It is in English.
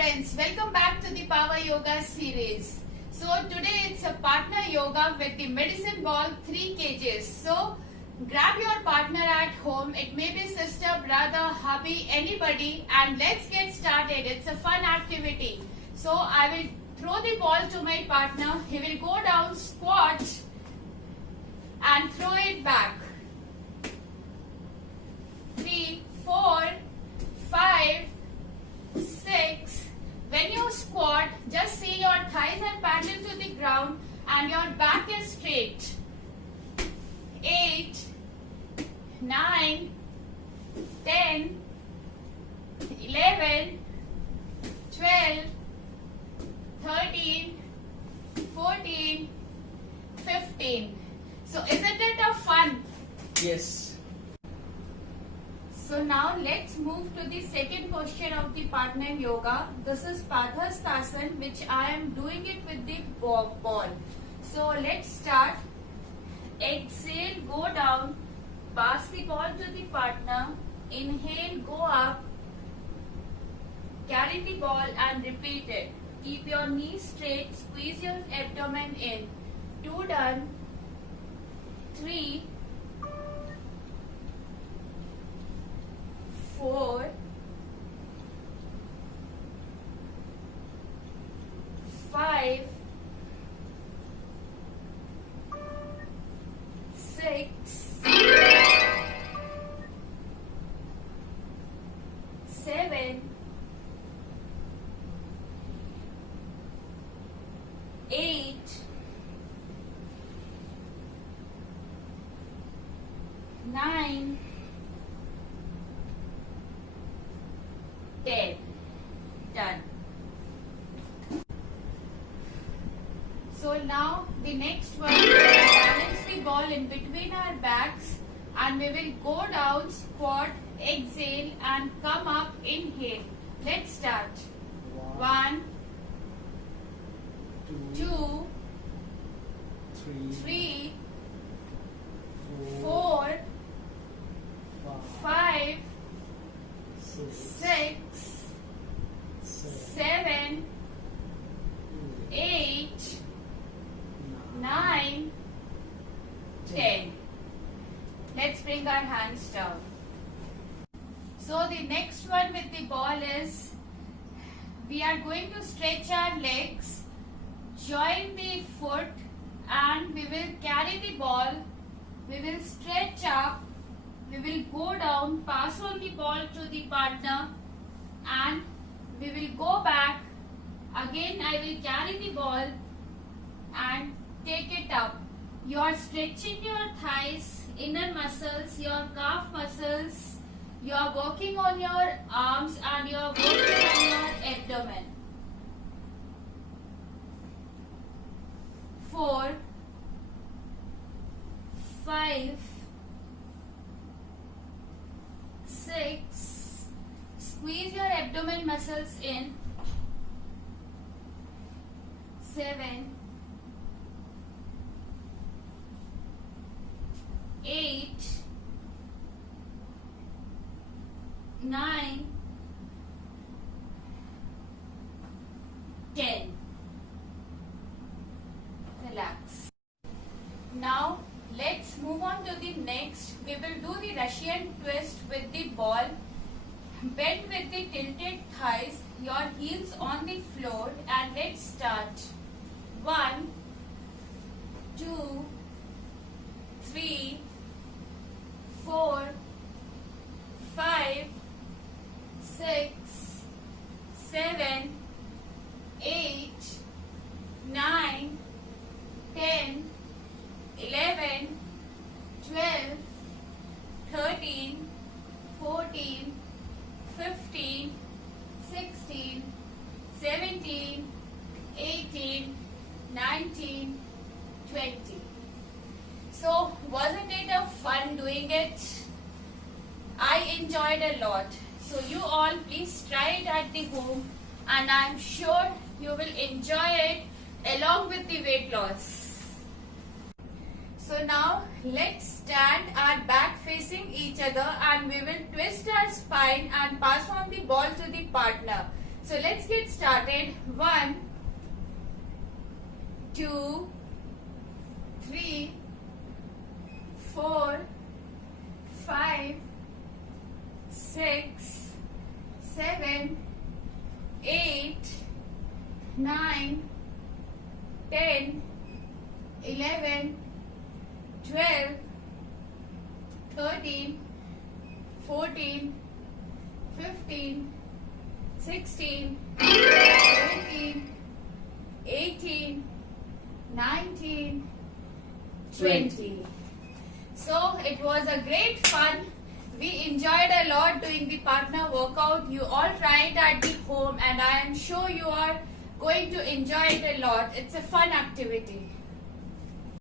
friends, welcome back to the Power Yoga series. So today it's a partner yoga with the medicine ball 3 kgs. So grab your partner at home, it may be sister, brother, hubby, anybody, and let's get started. It's a fun activity. So I will throw the ball to my partner, he will go down, squat and throw it back. 3, 4, 5, 6. When you squat, just see your thighs are parallel to the ground and your back is straight. 8, 9, 10, 11, 12, 13, 14, 15. So isn't it a fun? Yes. So now let's move to the second posture of the partner yoga. This is Padhastasana, which I am doing it with the ball. So let's start. Exhale, go down, pass the ball to the partner. Inhale, go up, carry the ball and repeat it. Keep your knees straight, squeeze your abdomen in. 2 done. 3, 4, 5, 6, 7, 8, 9, 10. Done. So now the next one, we will balance the ball in between our backs and we will go down, squat, exhale and come up, inhale. Let's start. 1, 2, 3, 4, 5, 6, 7, 8, 9, 10. Let's bring our hands down. So the next one with the ball is, we are going to stretch our legs, join the foot and we will carry the ball. We will stretch up, we will go down, pass on the ball to the partner and we will go back. Again I will carry the ball and take it up. You are stretching your thighs, inner muscles, your calf muscles. You are working on your arms and you are working on your abdomen. 4, 5, 6. Squeeze your abdomen muscles in. 7, 8, 9, 10. Relax. Now let's move on to the next. We will do the Russian twist with the ball. Bend with the tilted thighs, your heels on the floor and let's start. 1, 2, 3, 4, 5, 6, 7, 8, 9, 10, 11, 12, 13, 14, 15, 16, 17, 18, 19, 20. So wasn't it a fun doing it? I enjoyed a lot. So you all please try it at the home and I am sure you will enjoy it along with the weight loss. So now let's stand our back facing each other and we will twist our spine and pass on the ball to the partner. So let's get started. 1, 2, 3, 4, 5, 6, 7, 8, 9, 10, 11, 12, 13, 14, 15, 16, 17, 18, 19, 20. So it was a great fun. We enjoyed a lot doing the partner workout. You all try it at the home and I am sure you are going to enjoy it a lot. It's a fun activity.